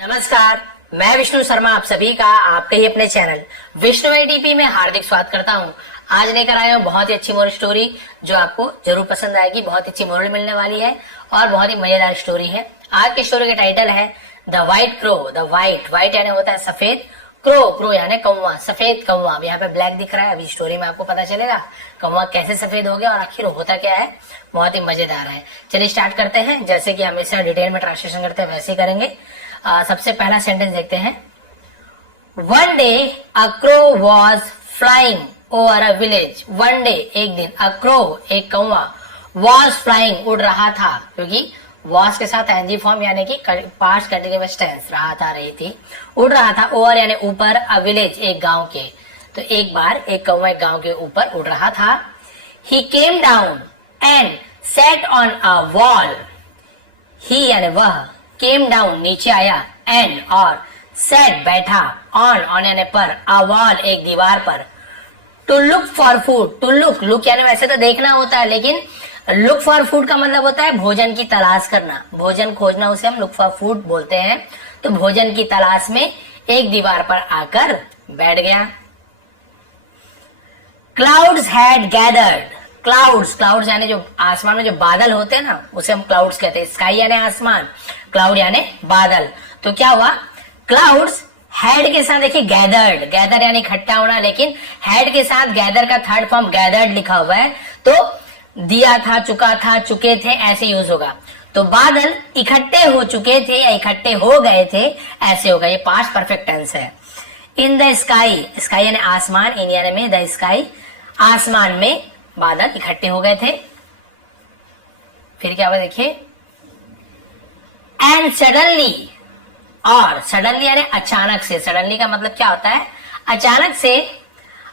नमस्कार, मैं विष्णु शर्मा आप सभी का आपके ही अपने चैनल विष्णु एटीपी में हार्दिक स्वागत करता हूं। आज लेकर आया हूं बहुत ही अच्छी मोरल स्टोरी जो आपको जरूर पसंद आएगी। बहुत अच्छी मोरल मिलने वाली है और बहुत ही मजेदार स्टोरी है। आज की स्टोरी का टाइटल है the white crow. The white यानी होता है सफेद, क्रो यानी कौवा, सफेद कौवा। अब यहाँ पे ब्लैक दिख रहा है, अभी स्टोरी में आपको पता चलेगा कौवा कैसे सफेद हो गया और आखिर होता क्या है। बहुत ही मजेदार है। चलिए स्टार्ट करते हैं। जैसे कि हमेशा डिटेल में ट्रांसलेशन करते हैं वैसे ही करेंगे। सबसे पहला सेंटेंस देखते हैं। One day a crow was flying over a village. One day एक दिन, अ क्रो एक कौवा, वॉज फ्लाइंग उड़ रहा था, क्योंकि वॉज के साथ एनजी फॉर्म यानी कि पास्ट कंटिन्यूअस टेंस, रहा था रही थी, उड़ रहा था। ओवर यानी ऊपर, अ विलेज एक गांव के। तो एक बार एक कौवा एक गांव के ऊपर उड़ रहा था। He came down and sat on a wall. He यानी वह, केम डाउन नीचे आया, एंड और सेट बैठा, ऑन यानी पर, अ वॉल एक दीवार पर, to look for food. To look यानी वैसे तो देखना होता है, लेकिन लुक फॉर फूड का मतलब होता है भोजन की तलाश करना, भोजन खोजना, उसे हम लुक फॉर फूड बोलते हैं। तो भोजन की तलाश में एक दीवार पर आकर बैठ गया। Clouds had gathered. क्लाउड्स यानी जो आसमान में जो बादल होते हैं ना, उसे हम क्लाउड्स कहते हैं। स्काई यानी आसमान, क्लाउड यानी बादल। तो क्या हुआ, क्लाउड्स हैड के साथ देखिए गैदर यानी इकट्ठा होना, लेकिन हैड के साथ गैदर का थर्ड फॉर्म गैदर्ड लिखा हुआ है, तो दिया था, चुका था, चुके थे ऐसे यूज होगा। तो बादल इकट्ठे हो चुके थे या इकट्ठे हो गए थे ऐसे होगा। ये पास्ट परफेक्ट टेंस है। इन द स्काई, स्काई यानी आसमान, इन यानी में, द स्काई आसमान में बादल इकट्ठे हो गए थे। फिर क्या हुआ देखिए, एंड सडनली, और सडनली यानी अचानक से। सडनली का मतलब क्या होता है, अचानक से।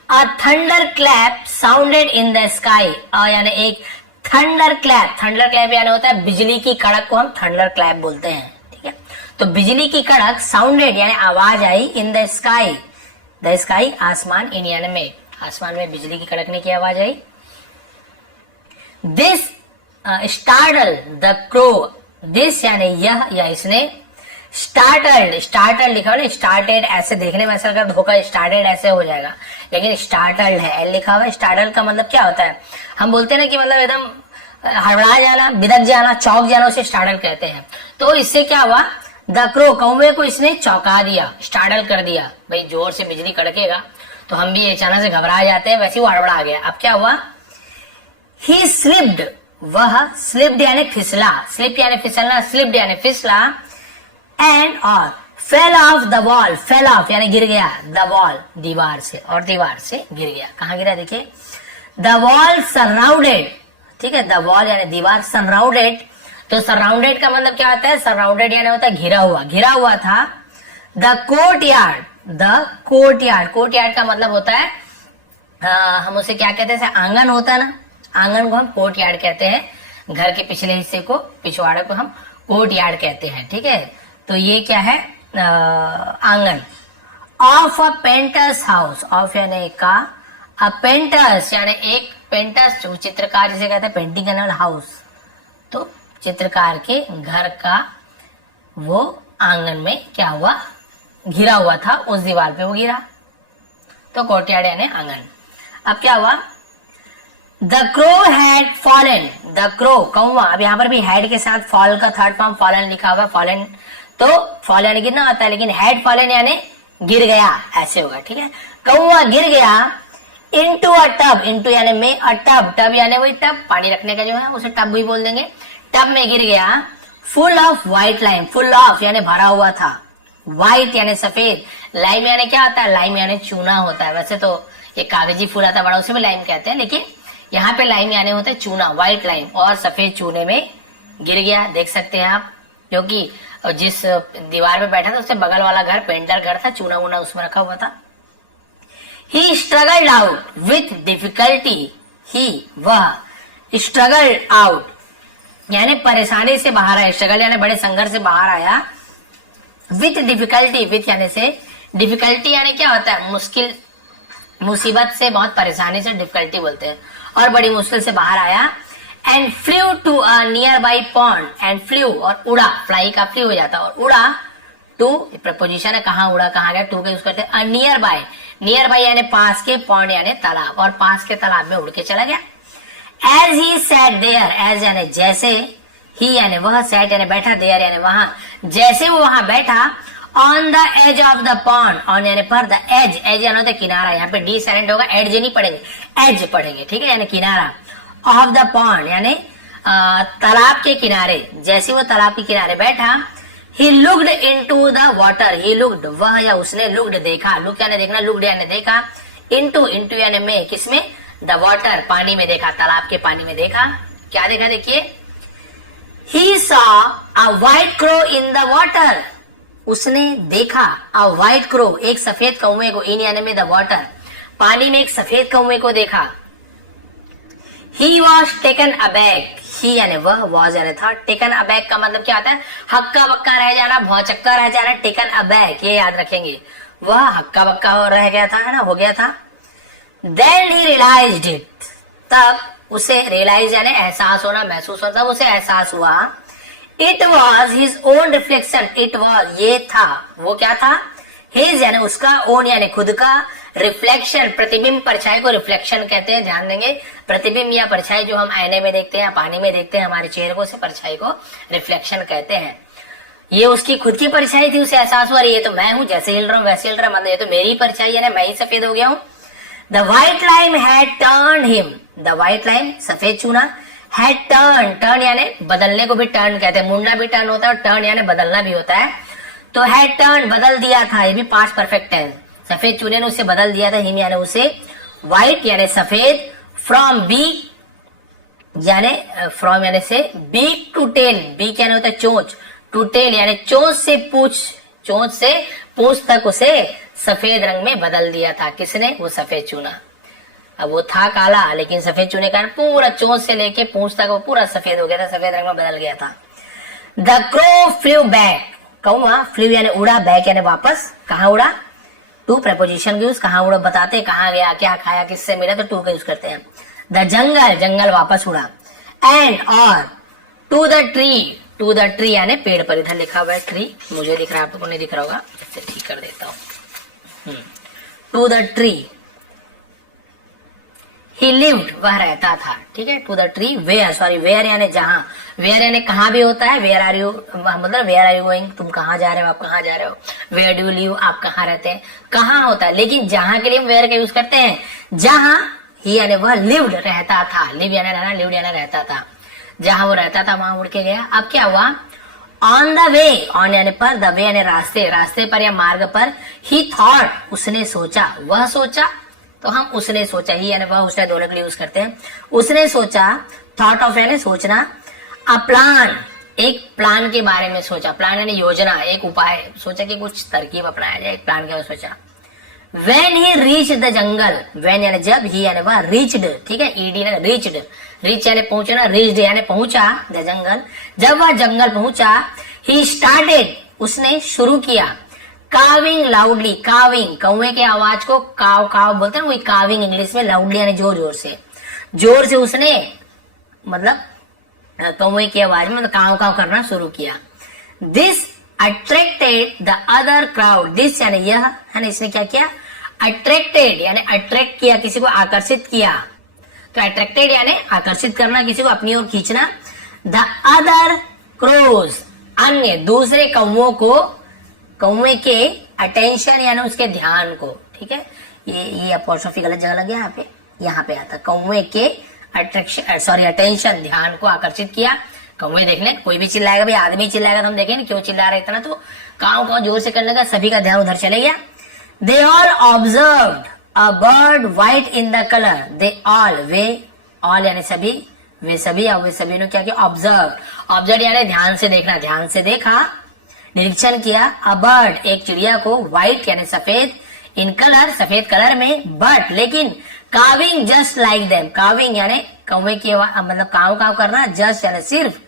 A thunder clap sounded in the sky, यानी एक थंडर क्लैप यानी होता है बिजली की कड़क को हम थंडर क्लैप बोलते हैं, ठीक है। तो बिजली की कड़क, साउंडेड यानी आवाज आई, इन द स्काई आसमान, इन यानी में, आसमान में बिजली की कड़कने की आवाज आई। This startle the crow, this यानी यह या इसने, स्टार्टल्ड लिखा हुआ ना, स्टार्टेड ऐसे देखने में ऐसा अगर धोखा, स्टार्टेड ऐसे हो जाएगा, लेकिन स्टार्टल्ड है, एल लिखा हुआ है। स्टार्टल्ड का मतलब क्या होता है, हम बोलते हैं ना कि मतलब एकदम हड़बड़ा जाना, बिदक जाना, चौंक जाना, उसे स्टार्टल कहते हैं। तो इससे क्या हुआ, द क्रो कौवे को इसने चौंका दिया, स्टार्टल कर दिया। भाई जोर से बिजली कड़केगा तो हम भी अचानक से घबरा जाते हैं, वैसे वो हड़बड़ा गया। अब क्या हुआ, ही स्लिप्ड, वह स्लिप्ड यानी फिसला, स्लिप यानी फिसलना, स्लिप्ड यानी फिसला, एंड और fell off the wall, fell off यानी गिर गया, द वॉल दीवार से, और दीवार से गिर गया। कहां गिरा देखिए, द वॉल सराउंडेड, ठीक है, द वॉल यानी दीवार, सराउंडेड। तो सराउंडेड का मतलब क्या होता है, सराउंडेड यानी होता है घिरा हुआ था। द कोर्टयार्ड, कोर्टयार्ड का मतलब होता है हम उसे क्या कहते हैं, आंगन होता है ना, आंगन को हम कोर्टयार्ड कहते हैं। घर के पिछले हिस्से को, पिछवाड़े को हम कोर्टयार्ड कहते हैं, ठीक है। तो ये क्या है, आंगन। Of a painters house, of यानी का, अ पेंटर्स यानी एक, पेंटर्स चित्रकार जिसे कहते हैं, पेंटिंग करने वाला, हाउस तो चित्रकार के घर का वो आंगन में क्या हुआ, घिरा हुआ था, उस दीवार पे वो गिरा, तो कोर्टयार्ड यानी आंगन। अब क्या हुआ, the crow had fallen, the crow कौवा, अब यहाँ पर भी हैड के साथ फॉल का थर्ड फॉर्म फॉलन लिखा हुआ, फॉलन तो फॉल यानी गिरना आता है, लेकिन हैड फॉलन यानी गिर गया ऐसे होगा, ठीक है। कौवा गिर गया इनटू अ टब, इनटू यानी में, अ टब यानी वही टब, पानी रखने का जो है उसे टब भी बोल देंगे। टब में गिर गया, full of white lime, full of यानी भरा हुआ था, व्हाइट यानी सफेद, लाइम यानी क्या होता है, लाइम यानी चूना होता है। वैसे तो ये कागजी फूल आता है बड़ा, उसे भी लाइम कहते हैं, लेकिन यहाँ पे लाइम यानी होता है चूना, व्हाइट लाइम, और सफेद चूने में गिर गया, देख सकते हैं आप। क्योंकि जिस दीवार पे बैठा था उससे बगल वाला घर पेंटर घर था, चूना वूना उसमें रखा हुआ था। ही स्ट्रगल्ड आउट विथ डिफिकल्टी, ही वह, स्ट्रगल्ड आउट यानी परेशानी से बाहर आया, स्ट्रगल यानी बड़े संघर्ष से बाहर आया, विथ डिफिकल्टी, विथ यानी से, डिफिकल्टी यानी क्या होता है, मुश्किल, मुसीबत से, बहुत परेशानी से डिफिकल्टी बोलते हैं, और बड़ी मुश्किल से बाहर आया। And flew to a nearby pond, and flew और उड़ा, फ्लाई का फ्ली हो जाता, और उड़ा टू प्रपोजिशन है, कहाँ उड़ा कहाँ गया, टू का यूज करते हैं। नियर बाय, नियर बाय यानी पास के, पॉन्ड यानी तालाब, और पास के तालाब में उड़ के चला गया। As he sat there, as यानी जैसे, ही यानी वह, सैट यानी बैठा, देयर यानी वहां, जैसे वो वहां बैठा, on the edge of the pond, on यानी पर, द एज, एज यानी होता है किनारा, यहाँ पे डी साइलेंट होगा, एज नहीं पढ़ेंगे, एज पढ़ेंगे, ठीक है, यानी किनारा, ऑफ द पॉन्ड यानी तालाब के किनारे, जैसे वो तालाब के किनारे बैठा, he looked into the water, he looked वह या उसने, लुक्ड देखा, लुक यानी देखना, लुक्ड यानी देखा, इनटू, इनटू यानी में, किसमें, द वाटर पानी में देखा, तालाब के पानी में देखा, क्या देखा देखिए, he saw a white crow in the water, उसने देखा, अ व्हाइट क्रो एक सफेद कौवे को, इन यानी में द वाटर, पानी में एक सफेद कौवे को देखा। ही वॉज टेकन अबैक, ही यानी वह, वॉज यानी था, टेकन अबैक का मतलब क्या आता है, हक्का बक्का रह जाना, भौचक्का रह जाना, टेकन अबैक, ये याद रखेंगे, वह हक्का बक्का रह गया था, है ना, हो गया था। देन ही रियलाइज्ड इट, तब उसे, रियलाइज यानी एहसास होना, महसूस होना, तब उसे एहसास हुआ, it was his own reflection, it was ये था, वो क्या था, हिज यानी उसका, ओन यानी खुद का, रिफ्लेक्शन प्रतिबिंब, परछाई को रिफ्लेक्शन कहते हैं, ध्यान देंगे, प्रतिबिंब या परछाई जो हम आईने में देखते हैं, पानी में देखते हैं हमारे चेहरे को, से परछाई को रिफ्लेक्शन कहते हैं। ये उसकी खुद की परछाई थी, उसे एहसास हुआ ये तो मैं हूं, जैसे हिल रहा हूं वैसे हिल रहा, मतलब ये तो मेरी परछाई है ना, मैं ही सफेद हो गया हूं। The white line had turned him, the white line सफेद चूना, हैड टर्न, टर्न यानी बदलने को भी टर्न कहते हैं, मुड़ना भी टर्न होता है और टर्न यानी बदलना भी होता है, तो हैड टर्न बदल दिया था, ये भी पास्ट परफेक्ट टेंस, सफेद चूने ने उसे बदल दिया था, हिम यानी उसे, व्हाइट यानी सफेद, फ्रॉम बीक यानी फ्रॉम यानी से, बीक टू टेल, बीक यानी होता है चोंच, टू टेल यानी चोंच से पूछ, चोंच से पूछ तक उसे सफेद रंग में बदल दिया था, किसने, वो सफेद चूना। अब वो था काला, लेकिन सफेद चूने का पूरा चोंच से लेके पूछ तक वो पूरा सफेद हो गया था, सफेद रंग में बदल गया था। द क्रो फ्लू बैक, कहूंगा फ्लू यानी उड़ा, बैक यानी वापस, कहाँ उड़ा, टू प्रपोजिशन यूज, कहाँ उड़ा बताते, कहाँ गया, क्या खाया, किससे मिला, तो टू का यूज करते हैं। द जंगल, जंगल वापस उड़ा, एंड और, to the tree, to the tree यानी पेड़ पर, इधर लिखा हुआ है ट्री, मुझे दिख रहा है, आपको नहीं दिख रहा होगा, इसे ठीक कर देता हूँ। To the tree, he lived वह रहता था, ठीक है, to the tree, where, sorry where यानी जहां, वेयर यानी कहां भी होता है, वेयर आर यू मतलब वेयर आर यू गोइंग, तुम कहां जा रहे हो, आप कहां जा रहे हो, वेयर डू यू लिव, आप कहां रहते हैं, कहां होता है, लेकिन जहां के लिए वेयर का यूज करते हैं, जहां, ही यानी वह लिव्ड रहता था, लिव यानी रहना, लिव्ड यानी रहता था, जहां वो रहता था वहां उड़ के गया। अब क्या हुआ, ऑन द वे, ऑन यानी पर, द वे यानी रास्ते, रास्ते पर या मार्ग पर, ही थॉट उसने सोचा, वह सोचा, तो हम उसने सोचा, ही यानी वह उसने दोनों के लिए यूज करते हैं, उसने सोचा, थॉट ऑफ यानी सोचना, अ प्लान एक प्लान के बारे में सोचा, प्लान यानी योजना, एक उपाय, सोचा कि कुछ तरकीब अपनाया जाए, एक प्लान के सोचा। When he reached the jungle, when यानी जब, ही यानी वह, reached, ठीक है, ईडी यानी reached, reach यानी पहुंचना, reached यानी पहुंचा, द जंगल, जब वह जंगल पहुंचा, he started उसने शुरू किया, काविंग लाउडली, काविंग कौवे के आवाज को काव काव बोलते हैं, वही काविंग इंग्लिश में, लाउडली यानी जोर जोर से उसने मतलब कौवे की आवाज में मतलब काव काव करना शुरू किया। This attracted the other crowd, this यानी यह, है ना, इसने क्या किया, अट्रैक्टेड यानी अट्रैक्ट किया, किसी को आकर्षित किया, तो अट्रैक्टेड यानी आकर्षित करना, किसी को अपनी ओर खींचना। द अदर क्रोज, अन्य दूसरे कौवों को, कौवे के अटेंशन यानी उसके ध्यान को, ठीक है, ये अपॉस्ट्रोफी गलत जगह लग गया, यहाँ पे आता, कौवे के अट्रैक्शन, सॉरी अटेंशन, ध्यान को आकर्षित किया। कौवे देखने, कोई भी चिल्लाएगा, भाई आदमी चिल्लाएगा तो हम देखेंगे क्यों चिल्ला रहा है इतना, तो काव काव जोर से करने लगा, सभी का ध्यान उधर चले गया। They all observed a bird white in the colour, they all, way, all यानी सभी, वे सभी, और वे सभी ने क्या किया, ऑब्जर्व यानी ध्यान से देखना, ध्यान से देखा, निरीक्षण किया, अ बर्ड एक चिड़िया को, व्हाइट यानी सफेद, इन कलर सफेद कलर में, बट लेकिन, calving just like them, calving यानी कौवे की मतलब काव काव करना, जस्ट यानी सिर्फ,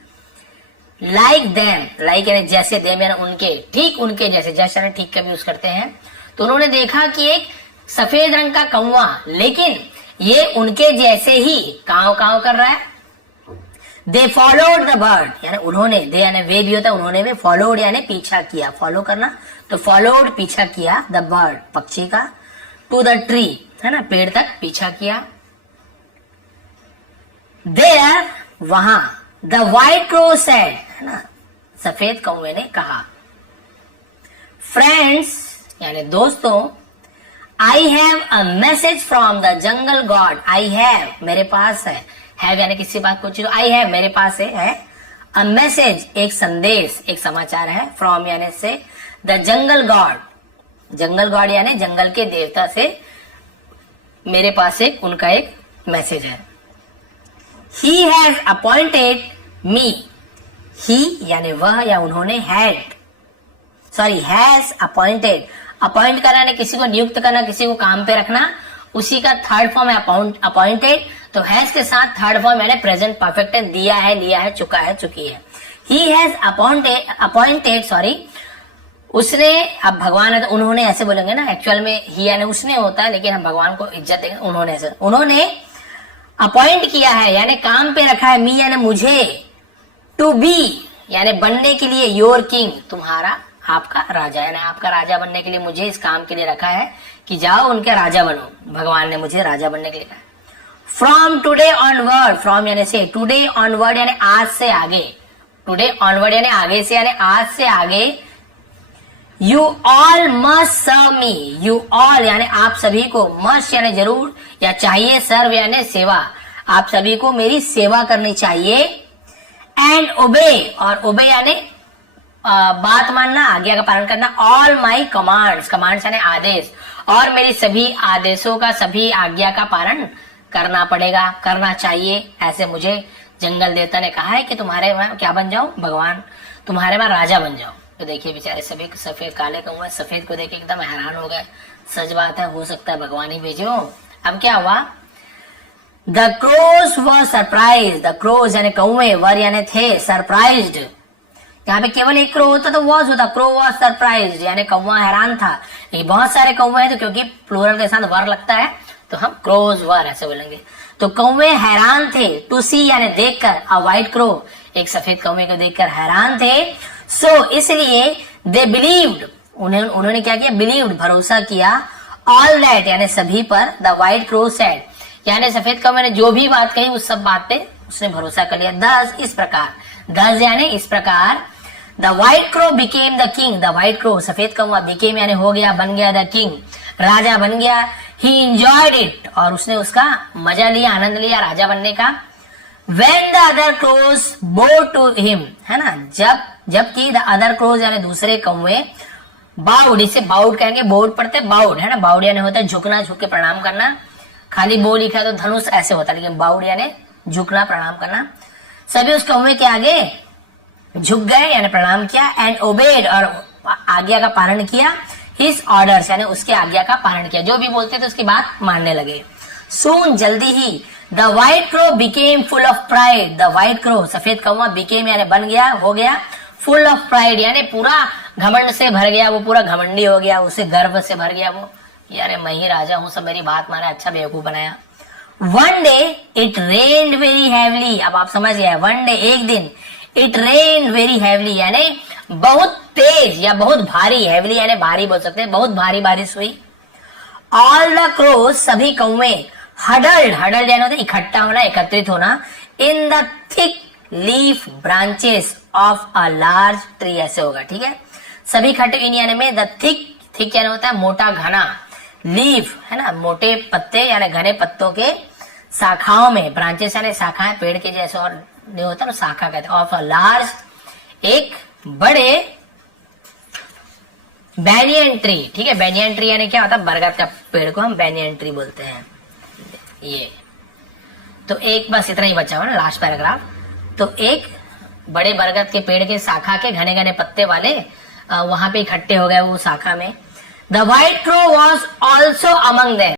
लाइक देम, लाइक यानी जैसे, देम यानी उनके, ठीक उनके जैसे, जस्ट यानी ठीक का भी यूज करते हैं। तो उन्होंने देखा कि एक सफेद रंग का कौवा, लेकिन ये उनके जैसे ही काव काव कर रहा है। दे फॉलोड द बर्ड, यानी उन्होंने, दे यानी वे भी होता है उन्होंने में, फॉलोड यानी पीछा किया, फॉलो करना, तो फॉलोड पीछा किया, द बर्ड पक्षी का, टू द ट्री है ना, पेड़ तक पीछा किया। देयर वहां, द व्हाइट क्रो सेड है ना, सफेद कौवे ने कहा, फ्रेंड्स यानी दोस्तों, I have a message from the jungle God, I have मेरे पास है यानी किसी बात को चीज, आई हैव मेरे पास है, अ मैसेज एक संदेश एक समाचार है, फ्रॉम यानी से, the jungle God, jungle God यानी जंगल के देवता से मेरे पास एक उनका एक मैसेज है। ही हैज अपॉइंटेड मी, ही यानी वह या उन्होंने, हैज अपॉइंटेड, अपॉइंट करना यानी किसी को नियुक्त करना, किसी को काम पे रखना, उसी का थर्ड फॉर्म है अपॉइंटेड, तो हैज के साथ थर्ड फॉर्म यानी प्रेजेंट परफेक्ट है, दिया है, लिया है, चुका है, चुकी है। ही हैज अपॉइंटेड उसने, अब भगवान है तो उन्होंने ऐसे बोलेंगे ना, एक्चुअल में ही यानी उसने होता है, लेकिन हम भगवान को इज्जत देंगे, उन्होंने ऐसे, उन्होंने अपॉइंट किया है यानी काम पे रखा है, मी यानी मुझे, टू बी यानी बनने के लिए, योर किंग तुम्हारा आपका राजा, यानी आपका राजा बनने के लिए मुझे इस काम के लिए रखा है कि जाओ उनके राजा बनो, भगवान ने मुझे राजा बनने के लिए कहा। फ्रॉम टुडे ऑनवर्ड, फ्रॉम यानी से, टुडे ऑनवर्ड यानी आज से आगे, टुडे ऑनवर्ड यानी आगे से, यानी आज से आगे, you all must serve me, you all यानी आप सभी को, मस्ट यानी जरूर या चाहिए, सर्व यानी सेवा, आप सभी को मेरी सेवा करनी चाहिए, एंड ओबे, और ओबे यानी बात मानना, आज्ञा का पालन करना, ऑल माई कमांड्स, कमांड्स यानी आदेश, और मेरी सभी आदेशों का, सभी आज्ञा का पालन करना पड़ेगा, करना चाहिए, ऐसे मुझे जंगल देवता ने कहा है कि तुम्हारे मैं क्या बन जाऊं, भगवान तुम्हारे मैं राजा बन जाऊं। तो देखिए बेचारे सभी सफेद काले कौवे सफेद को देख एकदम हैरान हो गए, सच बात है, हो सकता है भगवान ही भेजो। अब क्या हुआ, the crows were surprise, the crows यानी कौवे, वर यानी थे, सरप्राइज्ड, यहाँ पे केवल एक क्रो होता तो वॉज होता, क्रो वॉज सरप्राइज्ड यानी कौवा हैरान था, लेकिन बहुत सारे कौवे हैं तो क्योंकि प्लूरल के साथ वर लगता है तो हम क्रोज वर ऐसे बोलेंगे। तो कौवे हैरान थे, टू सी यानी देखकर, अ व्हाइट क्रो एक सफेद कौवे को देखकर हैरान थे, सो इसलिए दे बिलीव्ड उन्होंने क्या किया, बिलीव्ड भरोसा किया, ऑल दैट यानी सभी पर, द व्हाइट क्रो सेड यानी सफेद कौवे ने जो भी बात कही उस सब बात पे उसने भरोसा कर लिया। दस इस प्रकार, दस यानी इस प्रकार, the white crow became the king, the white crow सफेद कौवा, बिकेम यानी हो गया, बन गया, द किंग राजा बन गया, ही एंजॉयड इट और उसने उसका मजा लिया, आनंद लिया राजा बनने का। When the other crows bowed to him है ना, जबकि द अदर क्रोज यानी दूसरे कौवे, बाउड, इसे बाउड कहेंगे, बोर्ड पढ़ते बाउड है ना, बाउड यानी होता है झुकना, झुक के प्रणाम करना, खाली बो लिखा तो धनुष ऐसे होता है, लेकिन बाउड यानी झुकना प्रणाम करना। सभी उस कौवे के आगे झुक गए यानी प्रणाम किया, एंड ओबेड और आज्ञा का पालन किया, हिज ऑर्डर्स यानी उसके आज्ञा का पालन किया, जो भी बोलते थे उसकी बात मानने लगे। सून जल्दी ही, the white crow became full of pride, the white crow सफेद कौवा, बिकेम यानी बन गया, हो गया, फुल ऑफ प्राइड यानी पूरा घमंड से भर गया, वो पूरा घमंडी हो गया, उसे गर्व से भर गया, वो यार मैं ही राजा हूं, सब मेरी बात माने, अच्छा बेवकूफ बनाया। One day it rained very heavily, अब आप समझ गए, वन डे एक दिन, इट रेन वेरी हैवली यानी बहुत तेज या बहुत भारी, हैवली यानी भारी बोल सकते हैं, बहुत भारी बारिश हुई। ऑल द क्रोज सभी कौवे, हडल्ड, हडल्ड यानी इकट्ठा होना, एकत्रित होना, in the thick leaf branches of a large tree ऐसे होगा, ठीक है, सभी इकट्ठे इन यानी में, द थिक, थिक यानी होता है मोटा घना, लीफ है ना मोटे पत्ते यानी घने पत्तों के शाखाओं में, ब्रांचेस यानी शाखाएं पेड़ के जैसे, और नहीं होता ना शाखा कहते हैं, ऑफ अ लार्ज एक बड़े बैनियन ट्री, ठीक है, बैनियन ट्री यानी क्या होता है, बरगद का पेड़ को हम बैनियन ट्री बोलते हैं। ये तो एक बस इतना ही बचा हुआ ना लास्ट पैराग्राफ, तो एक बड़े बरगद के पेड़ के शाखा के घने घने पत्ते वाले वहां पे इकट्ठे हो गए वो शाखा में। The white crow was also among them,